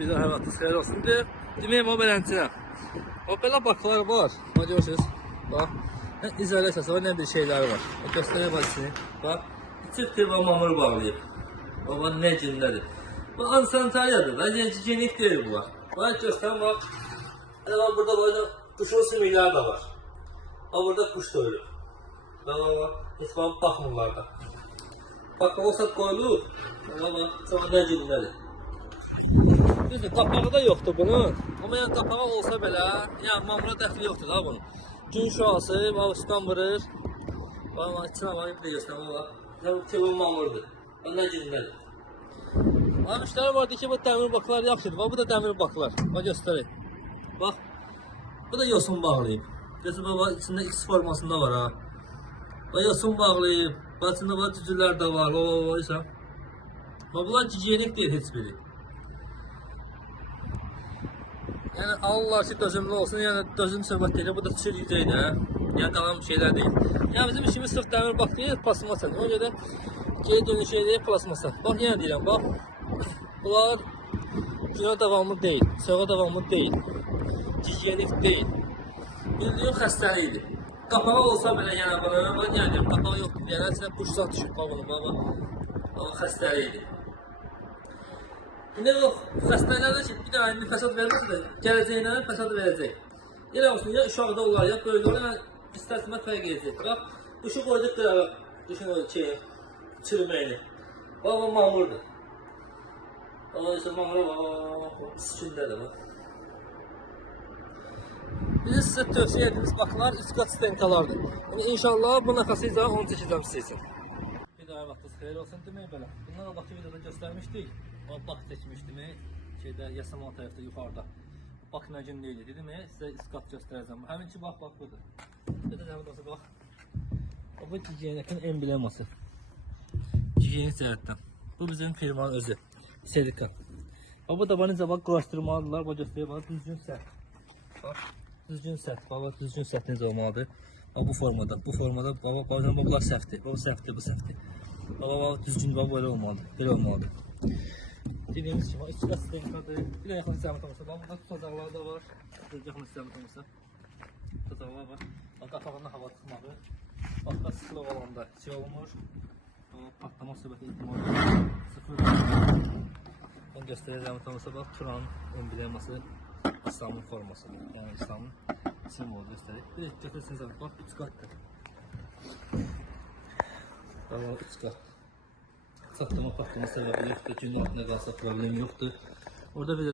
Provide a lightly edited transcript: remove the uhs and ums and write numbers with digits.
Bir daha vaxtınız xeyir olsun deyə. Deməyim o belənçinə. O belə baklar var. Bax görürsünüz. Bax. İzolyasiyası var, nə bir şeyləri var. Göstərək başını. Bax. Çift tirva mamır bağlayıb. Bax nə cindədir. Bu ansanitariyadır da, gigiyenik deyil bunlar. Bax göstərəm bax. Hələ bax burada böyle quşun sümükləri də var. Bax burada quş doyurur. Bax heç bax baxmırlar da. Bax olsa qoyulur. Bax çox nə cindədir. Düzdür, qapağı da yoxdur bunun. Amma yəni qapağı olsa belə, yəni mamıra dəxli yoxdur da bunun. Gün şüası, üstdən vurur. Bax, içinə var, bir də göstərəm, bax. Bu mamırdır. Bax, nə cindədir. Müştəri vardı ki, bu dəmir baklar yaxşıdır. Bax, bu da dəmir baklar. Bax, göstərək. Bax, bu da yosun bağlayıb. Göstərək, bax, içində X formasında var ha. Bax, yosun bağlayıb. Bax, içində bax, cücülər də var. Bax, bunlar gigiyenik deyil heç biri. Yəni Allah ki dözümlü olsun, yəni dözüm söhbət deyil, bu da çürüyəcək də, yəni qalan şeylər deyil. Yəni bizim işimiz sırf dəmir bak deyil, plasmasa. Ona görə geri dönüş şey deyil, plasmasa. Bax, yenə deyirəm, bax. Bunlar günə davamlı deyil, soğuğa davamlı deyil, gigiyenik deyil. Bildiğin xəstəlikdir. Qapağı olsa belə yəni bunu, bax, yəni deyirəm, qapağı yoxdur deyənə, içində quşlar düşüb, bax bunu, bax, xəstəlikdir. İndi yox, xəstəliklərdə ki, bir dənə bir fəsad verirsə də, gələcəyinə fəsad verəcək. Elə olsun, ya uşaqda olar, ya böyük olar, istər-istəməz fərq edəcək. Bax, quşu qoyduq qırağa, düşün o ki, çürüməyini. Bax, o mamurdur. Bax, işte mamura bax, üstündədir, bax. Biz sizə tövsiyə etdiyimiz baklar iskat stenkalardır. Yəni, inşallah bu nəfəsiylə onu çəkəcəm sizə üçün. Bir daha vaxtınız xeyir olsun demək belə. Bundan da vaxtı videoda göstərmişdik. Bak çəkmişdim, şeydə Yasamal tərəfdə yuxarıda. Bak nə gün deyildi, dedim sizə iskat göstərəcəm. Həmin ki bax budur. Bir də nəvədə bax. Bu gigiyenikin embleması. Gigiyenik cəhətdən. Bu bizim firmanın özü. Serika. Bu da necə bax quraşdırmalıdırlar. Bax göstərək bax düzgün səth. Bax düzgün səth. Bax düzgün səth necə olmalıdır? Bax bu formada. Bu formada bax bazen bunlar səfdir. Bu səfdir, bu səfdir. Bax düzgün bax belə olmalıdır. Belə olmalıdır. Dediğimiz gibi içi stenkadır. Bir de yaxın istəmət olmasa. Bax, burada tutacaqlar da var. Yaxın istəmət olmasa. Tutacaqlar var. Bax, qapağında hava çıxmağı. Bax, da sıxılıq olanda şey olmur. Patlama söhbəti ihtimalı sıfır. Onu göstərəcəm olmasa. Bax, Turanın embleması İslamın forması. Yəni İslamın simvolu göstərir. Bir də götürsünüz, bax, 3 qatdır. Bax, 3 qat. Satlama patlama səbəbi yoxdur, günün altında qalsa problem yoxdur. Orada bir